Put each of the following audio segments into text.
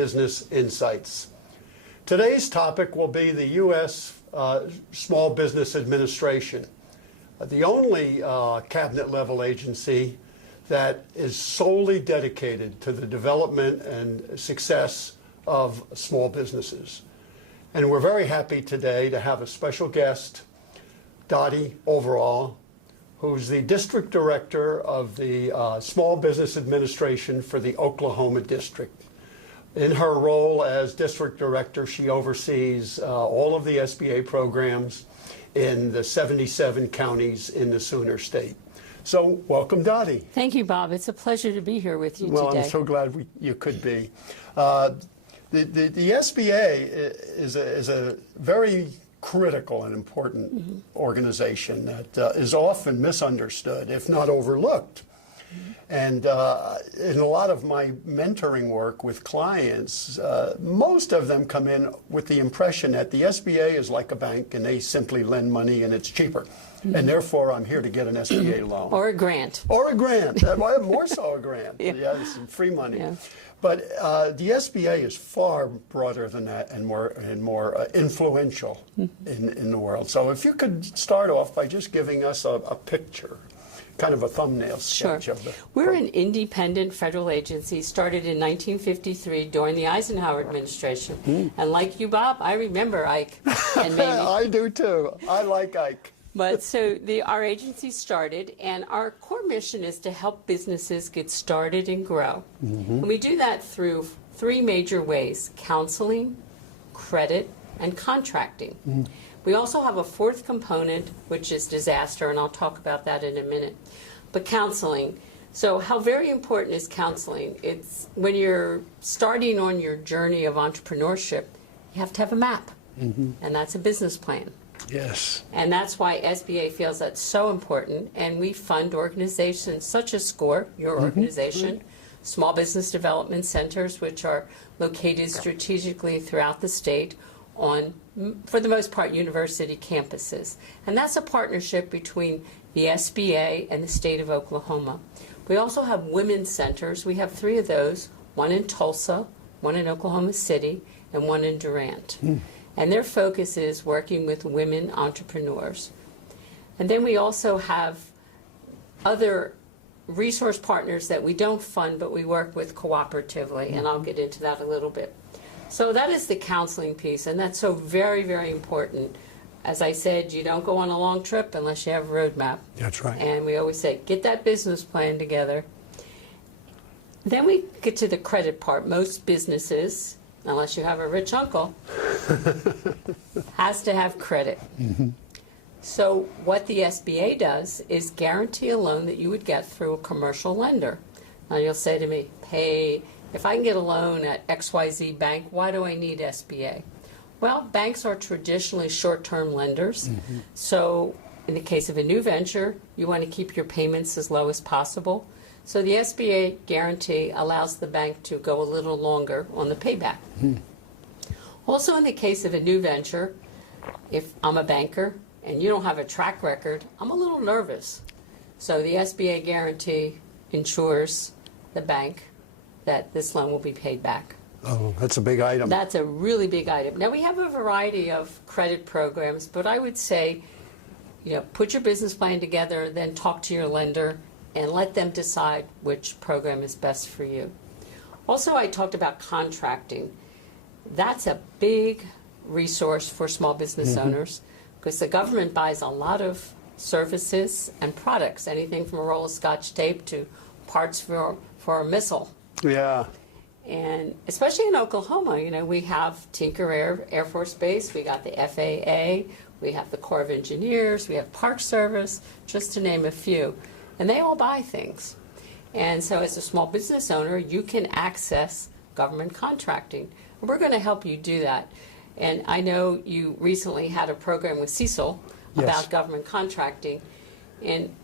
Business Insights. Today's topic will be the U.S. Small Business Administration, the only cabinet-level agency that is solely dedicated to the development and success of small businesses. And we're very happy today to have a special guest, Dottie Overal, who's the District Director of the Small Business Administration for the Oklahoma District. In her role as District Director, she oversees all of the SBA programs in the 77 counties in the Sooner State. So, welcome, Dottie. Thank you, Bob. It's a pleasure to be here with you today. Well, I'm so glad you could be. The SBA is a very critical and important organization that is often misunderstood, if not overlooked. And in a lot of my mentoring work with clients, most of them come in with the impression that the SBA is like a bank and they simply lend money and it's cheaper. And therefore, I'm here to get an SBA loan. Or a grant. Or a grant. More so a grant. Yeah, some free money. Yeah. But the SBA is far broader than that and more influential in the world. So if you could start off by just giving us a picture, kind of a thumbnail sketch of the... We're an independent federal agency started in 1953 during the Eisenhower administration. And like you, Bob, I remember Ike. And maybe... I do too. I like Ike. But so our agency started, and our core mission is to help businesses get started and grow. And we do that through three major ways: counseling, credit, and contracting. We also have a fourth component, which is disaster, and I'll talk about that in a minute. But counseling. So how very important is counseling? It's when you're starting on your journey of entrepreneurship, you have to have a map, and that's a business plan. Yes. And that's why SBA feels that's so important. And we fund organizations such as SCORE, your organization, small business development centers, which are located strategically throughout the state on, for the most part, university campuses. And that's a partnership between the SBA and the state of Oklahoma. We also have women's centers. We have three of those, one in Tulsa, one in Oklahoma City, and one in Durant. And their focus is working with women entrepreneurs. And then we also have other resource partners that we don't fund, but we work with cooperatively, and I'll get into that a little bit. So that is the counseling piece, and that's so very, very important. As I said, you don't go on a long trip unless you have a roadmap. That's right. And we always say, get that business plan together. Then we get to the credit part. Most businesses, unless you have a rich uncle, has to have credit. So what the SBA does is guarantee a loan that you would get through a commercial lender. Now you'll say to me, hey, if I can get a loan at XYZ Bank, why do I need SBA? Well, banks are traditionally short-term lenders. So in the case of a new venture, you want to keep your payments as low as possible. So the SBA guarantee allows the bank to go a little longer on the payback. Also, in the case of a new venture, if I'm a banker and you don't have a track record, I'm a little nervous. So the SBA guarantee ensures the bank that this loan will be paid back. Oh, that's a big item. That's a really big item. Now, we have a variety of credit programs, but I would say, put your business plan together, then talk to your lender, and let them decide which program is best for you. Also, I talked about contracting. That's a big resource for small business owners because the government buys a lot of services and products, anything from a roll of Scotch tape to parts for a missile. Yeah. And especially in Oklahoma, we have Tinker Air Force Base, we got the FAA, we have the Corps of Engineers, we have Park Service, just to name a few. And they all buy things. And so as a small business owner, you can access government contracting. And we're going to help you do that. And I know you recently had a program with Cecil about government contracting. And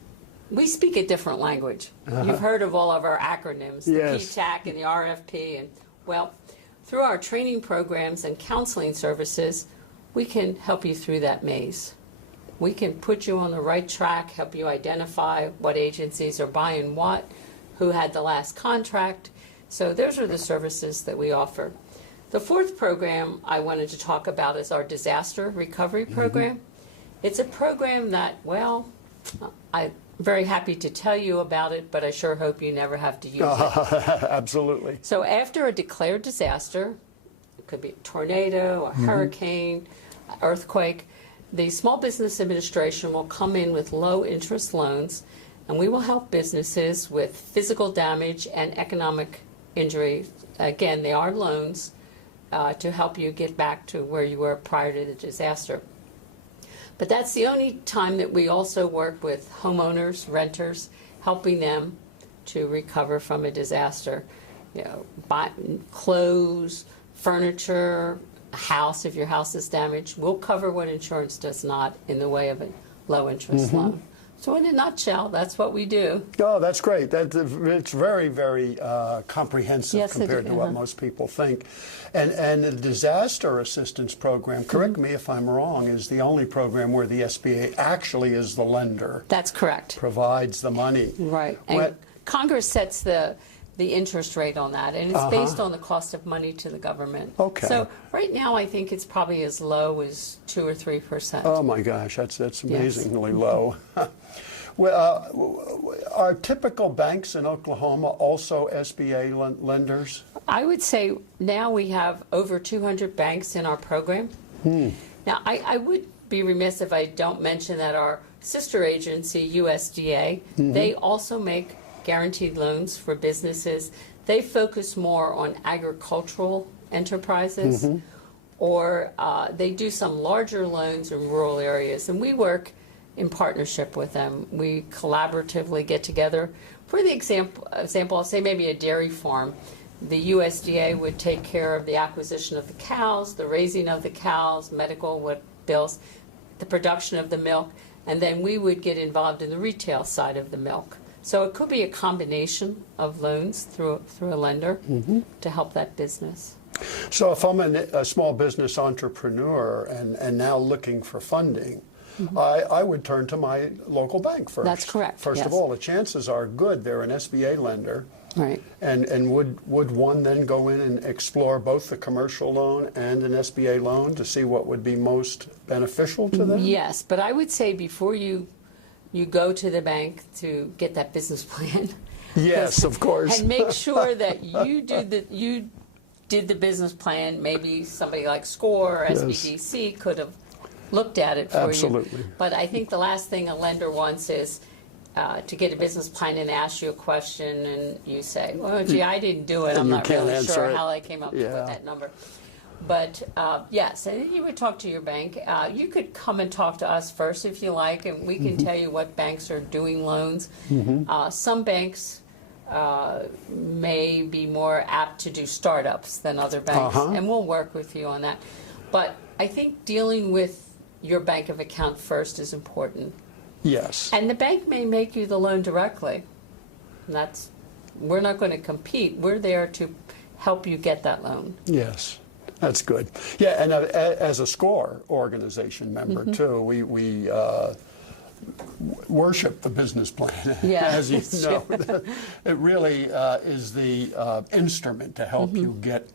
we speak a different language. You've heard of all of our acronyms, the PTAC and the RFP. And well, through our training programs and counseling services, we can help you through that maze. We can put you on the right track, help you identify what agencies are buying what, who had the last contract. So those are the services that we offer. The fourth program I wanted to talk about is our disaster recovery program. It's a program that, well, I'm very happy to tell you about it, but I sure hope you never have to use it. Absolutely. So after a declared disaster, it could be a tornado, a hurricane, earthquake, the Small Business Administration will come in with low interest loans, and we will help businesses with physical damage and economic injury. Again, they are loans to help you get back to where you were prior to the disaster. But that's the only time that we also work with homeowners, renters, helping them to recover from a disaster. You know, buy clothes, furniture, a house, if your house is damaged. We'll cover what insurance does not in the way of a low interest loan. So in a nutshell, that's what we do. Oh, that's great. It's very, very comprehensive Yes, compared to what most people think. And the disaster assistance program, correct me if I'm wrong, is the only program where the SBA actually is the lender. That's correct. Provides the money. Right. And Congress sets the interest rate on that, and it's based on the cost of money to the government. Okay. So right now I think it's probably as low as 2 or 3%. Oh my gosh, that's amazingly low. Well, are typical banks in Oklahoma also SBA lenders? I would say now we have over 200 banks in our program. Now, I would be remiss if I don't mention that our sister agency, USDA, they also make guaranteed loans for businesses. They focus more on agricultural enterprises, or they do some larger loans in rural areas, and we work in partnership with them. We collaboratively get together. For the example, I'll say maybe a dairy farm. The USDA would take care of the acquisition of the cows, the raising of the cows, medical bills, the production of the milk, and then we would get involved in the retail side of the milk. So it could be a combination of loans through a lender to help that business. So if I'm a small business entrepreneur and now looking for funding, I would turn to my local bank first. That's correct. First of all, the chances are good they're an SBA lender. Right. And would one then go in and explore both the commercial loan and an SBA loan to see what would be most beneficial to them? Yes, but I would say before you go to the bank to get that business plan. Yes, of course. And make sure that you did the business plan. Maybe somebody like SCORE or SBDC could have looked at it for Absolutely. you. But I think the last thing a lender wants is to get a business plan and ask you a question and you say, well, gee, I didn't do it. And I'm you not can't really answer sure it. how I came up with that number. But yes, and you would talk to your bank. You could come and talk to us first if you like, and we can tell you what banks are doing loans. Some banks may be more apt to do startups than other banks, and we'll work with you on that. But I think dealing with your bank of account first is important. Yes. And the bank may make you the loan directly. And we're not going to compete. We're there to help you get that loan. Yes. That's good. Yeah, and as a SCORE organization member, too, we worship the business plan, as you know. It really is the instrument to help you get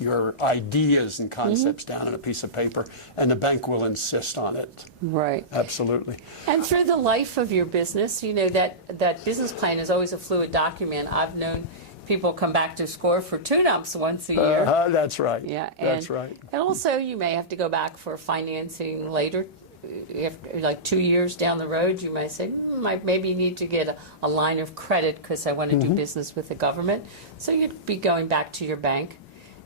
your ideas and concepts down on a piece of paper, and the bank will insist on it. Right. Absolutely. And through the life of your business, you know, that business plan is always a fluid document. I've known people come back to SCORE for tune-ups once a year. That's right. Yeah, that's right. And also, you may have to go back for financing later. If, like 2 years down the road, you may say, I maybe need to get a line of credit because I want to do business with the government. So you'd be going back to your bank.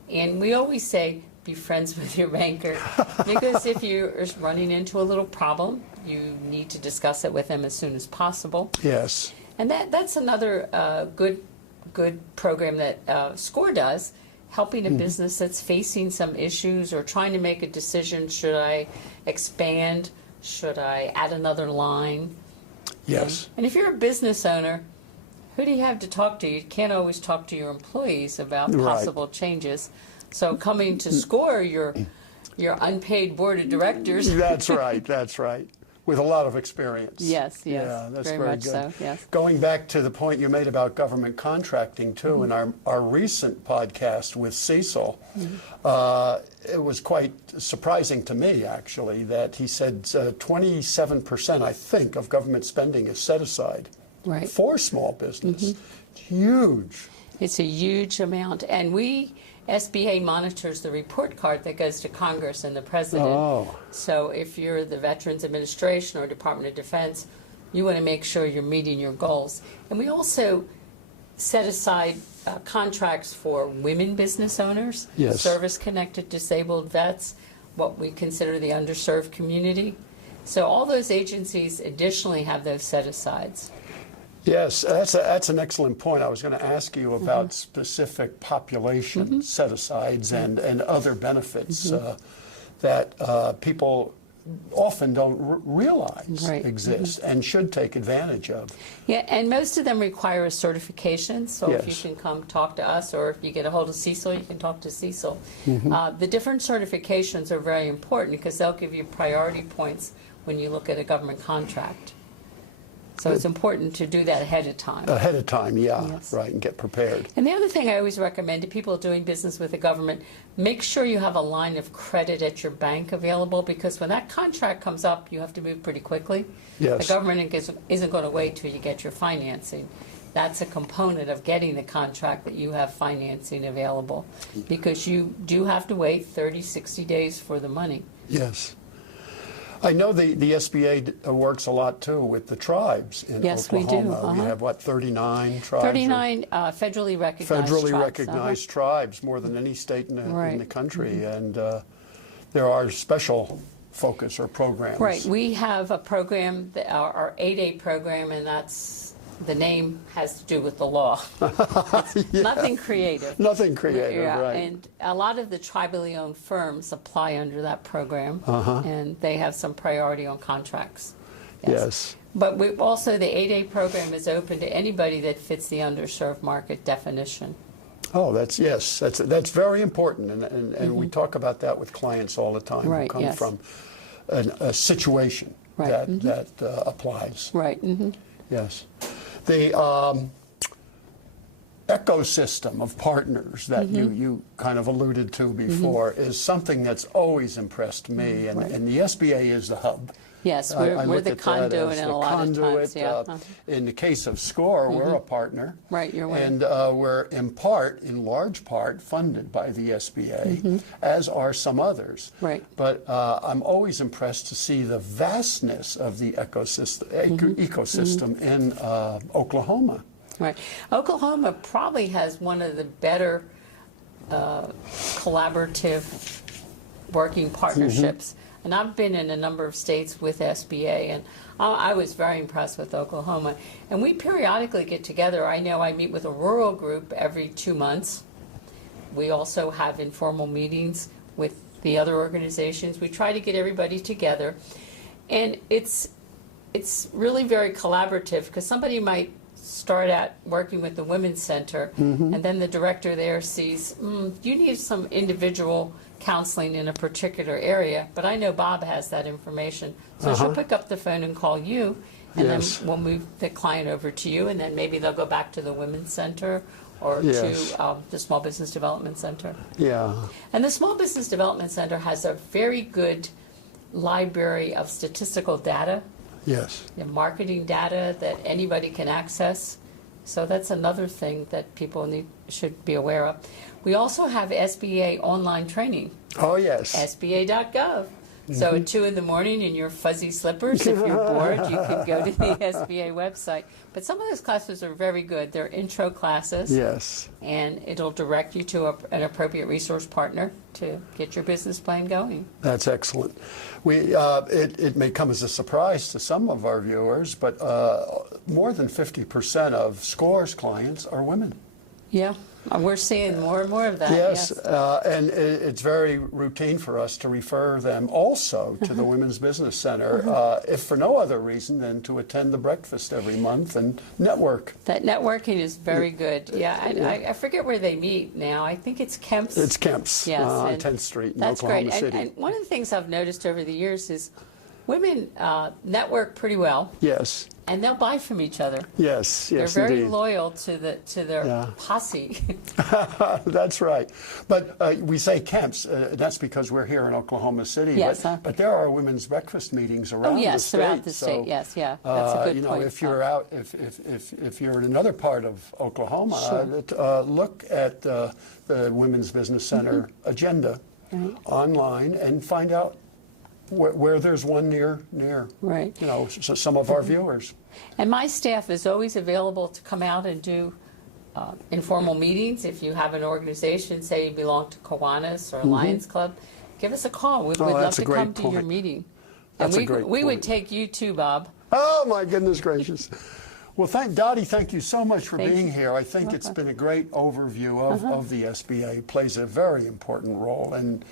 And we always say, be friends with your banker, because if you're running into a little problem, you need to discuss it with them as soon as possible. Yes. And that's another good program that SCORE does, helping a business that's facing some issues or trying to make a decision. Should I expand? Should I add another line? Yes. And if you're a business owner, who do you have to talk to? You can't always talk to your employees about possible changes. So coming to SCORE, your unpaid board of directors. That's right. That's right. with a lot of experience. Yes, yes, Yeah, that's very very much good. so, yes. Going back to the point you made about government contracting too, in our recent podcast with Cecil, it was quite surprising to me actually that he said 27%, I think, of government spending is set aside Right. for small business. It's huge. It's a huge amount. And SBA monitors the report card that goes to Congress and the President. Oh. So if you're the Veterans Administration or Department of Defense, you want to make sure you're meeting your goals. And we also set aside contracts for women business owners, Yes. service-connected disabled vets, what we consider the underserved community. So all those agencies additionally have those set-asides. Yes, that's an excellent point. I was going to ask you about specific population set-asides and other benefits that people often don't realize Right. exist and should take advantage of. Yeah, and most of them require a certification, so if Yes. you can come talk to us, or if you get a hold of Cecil, you can talk to Cecil. The different certifications are very important because they'll give you priority points when you look at a government contract. So it's important to do that ahead of time. Ahead of time, yeah, Yes. right, and get prepared. And the other thing I always recommend to people doing business with the government, make sure you have a line of credit at your bank available, because when that contract comes up, you have to move pretty quickly. Yes. The government isn't going to wait till you get your financing. That's a component of getting the contract, that you have financing available, because you do have to wait 30, 60 days for the money. Yes. I know the SBA works a lot too with the tribes in Yes, we do. Oklahoma. We have, what, 39 tribes? 39 federally recognized Federally tribes. recognized tribes, more than any state in the Right. country, and there are special focus or programs. Right. We have a program, our 8A program, and the name has to do with the law. It's nothing creative. Nothing creative, Yeah, right. and a lot of the tribally owned firms apply under that program, and they have some priority on contracts. Yes. But the 8A program is open to anybody that fits the underserved market definition. Oh, that's very important, and we talk about that with clients all the time Right, who come yes. from a situation Right, that applies. Right. Yes. The ecosystem of partners that you kind of alluded to before is something that's always impressed me, and the SBA is the hub. Yes, I we're look the at that conduit as in the a lot of conduit. times. Yeah. In the case of SCORE, we're a partner. Right, you're one. And we're in large part, funded by the SBA, as are some others. Right. But I'm always impressed to see the vastness of the ecosystem in Oklahoma. Right. Oklahoma probably has one of the better collaborative working partnerships. And I've been in a number of states with SBA, and I was very impressed with Oklahoma. And we periodically get together. I know I meet with a rural group every 2 months. We also have informal meetings with the other organizations. We try to get everybody together. And it's really very collaborative, because somebody might start out working with the Women's Center, and then the director there sees, you need some individual counseling in a particular area, but I know Bob has that information. So she'll pick up the phone and call you, and Yes. then we'll move the client over to you, and then maybe they'll go back to the Women's Center or Yes. to the Small Business Development Center. Yeah. And the Small Business Development Center has a very good library of statistical data, Yes. marketing data that anybody can access. So that's another thing that people should be aware of. We also have SBA online training, Oh, yes. sba.gov. So at 2 in the morning in your fuzzy slippers, if you're bored, you can go to the SBA website. But some of those classes are very good. They're intro classes, Yes. and it'll direct you to an appropriate resource partner to get your business plan going. That's excellent. It may come as a surprise to some of our viewers, but more than 50% of SCORE's clients are women. Yeah, we're seeing more and more of that. Yes, and it's very routine for us to refer them also to the Women's Business Center, if for no other reason than to attend the breakfast every month and network. That networking is very good. Yeah, I forget where they meet now. I think it's Kemp's. It's Kemp's Yes, on and 10th Street in that's Oklahoma great. City. And one of the things I've noticed over the years is Women network pretty well, Yes, and they'll buy from each other. yes, They're yes, very indeed. loyal to their Yeah. posse. That's right. But we say camps. That's because we're here in Oklahoma City. Yes, but there are women's breakfast meetings around Oh, yes, the state. throughout the state. Yes, yeah. That's a good point. If you're out, if you're in another part of Oklahoma, Sure. look at the Women's Business Center agenda online and find out where there's one near. Right. Some of our viewers. And my staff is always available to come out and do informal meetings. If you have an organization, say you belong to Kiwanis or Lions Club, give us a call. We'd love that's to a great come to your point. meeting. That's and a great we would point. take you too, Bob. Oh, my goodness gracious. Well, Dottie, thank you so much for Thank being you. here. I think it's been a great overview of the SBA. It plays a very important role in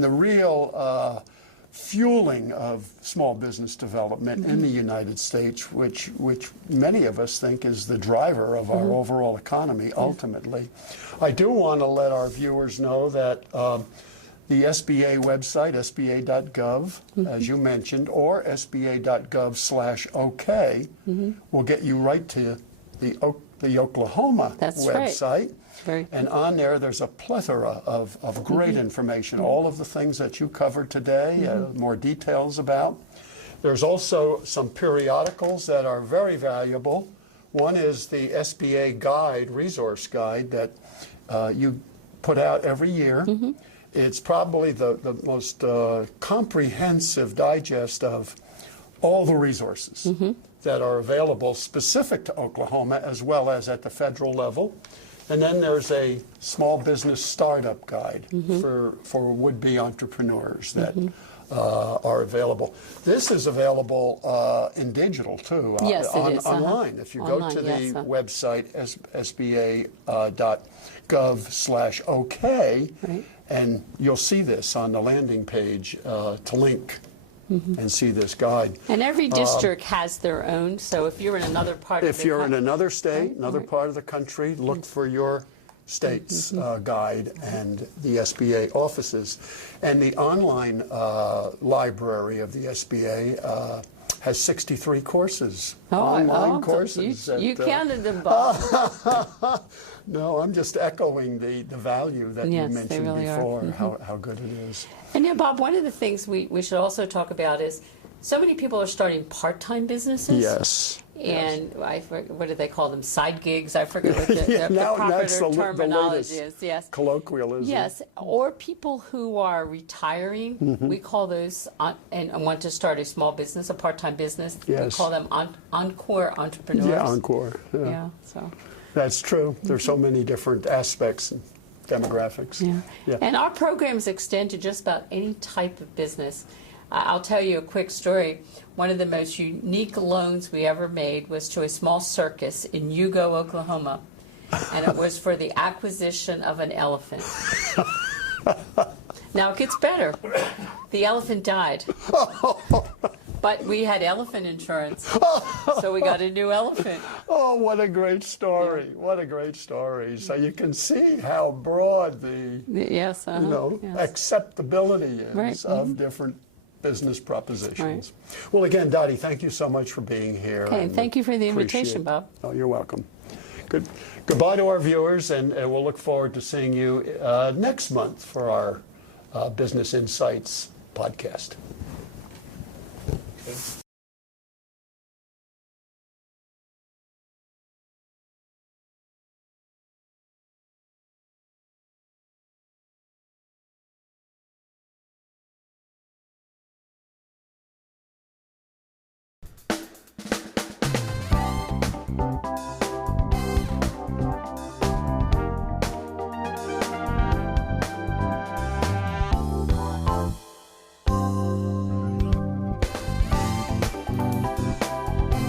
the real fueling of small business development in the United States, which many of us think is the driver of our overall economy, ultimately. I do want to let our viewers know that the SBA website, sba.gov, as you mentioned, or sba.gov/OK, will get you right to the Oklahoma That's right. website. Very And on there's a plethora of great information, all of the things that you covered today, more details about. There's also some periodicals that are very valuable. One is the SBA Guide, Resource Guide, that you put out every year. It's probably the most comprehensive digest of all the resources that are available specific to Oklahoma as well as at the federal level. And then there's a small business startup guide for would-be entrepreneurs that are available. This is available in digital too, Yes, it is. online. If you Online, go to yes, the website sba.gov/OK, Right. and you'll see this on the landing page to link and see this guide. And every district has their own, so if you're in another part of If the you're in country, another state, another part of the country, look for your state's guide and the SBA offices. And the online library of the SBA has 63 courses, online courses. You counted them, Bob. No, I'm just echoing the value that Yes, you they mentioned really are. before, how good it is. And yeah, Bob, one of the things we should also talk about is so many people are starting part-time businesses. Yes. And what do they call them? Side gigs? I forget what the Now proper that's the terminology latest is. Yes. colloquialism. Yes. Or people who are retiring. We call those and want to start a small business, a part-time business. We Yes. call them encore entrepreneurs. Yeah, encore. Yeah. So. That's true. There's so many different aspects and demographics. Yeah. And our programs extend to just about any type of business. I'll tell you a quick story. One of the most unique loans we ever made was to a small circus in Hugo, Oklahoma, and it was for the acquisition of an elephant. Now it gets better. The elephant died. But we had elephant insurance, so we got a new elephant. Oh, what a great story. What a great story. So you can see how broad the Yes, yes. acceptability is Right. of different business propositions. Well, again, Dottie, thank you so much for being here. Okay, and thank you for the invitation, Bob. Oh, you're welcome. Goodbye to our viewers, and we'll look forward to seeing you next month for our Business Insights podcast.